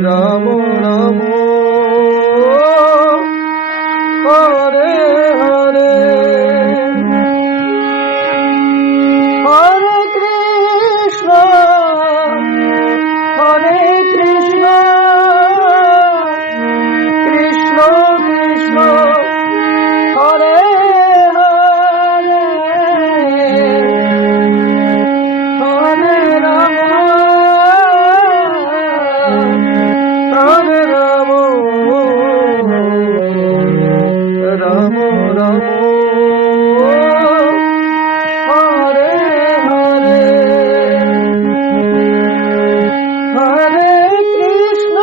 Ram Ram Hare Hare Hare Krishna Krishna Krishna Hare Hare Hare Ram Ram Ram Hare Hare Hare Krishna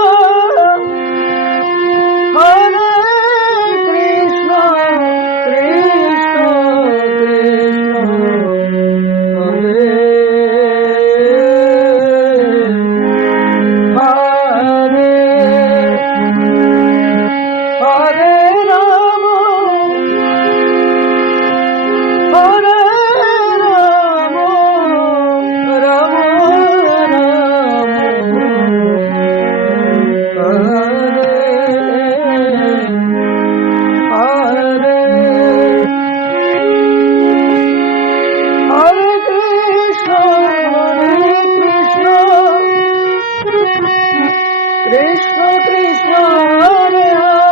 Krishna Krishna Hare Hare Hare Ram Hare Ram Ram Ram Hare Hare Hare Krishna Krishna Krishna Hare Hare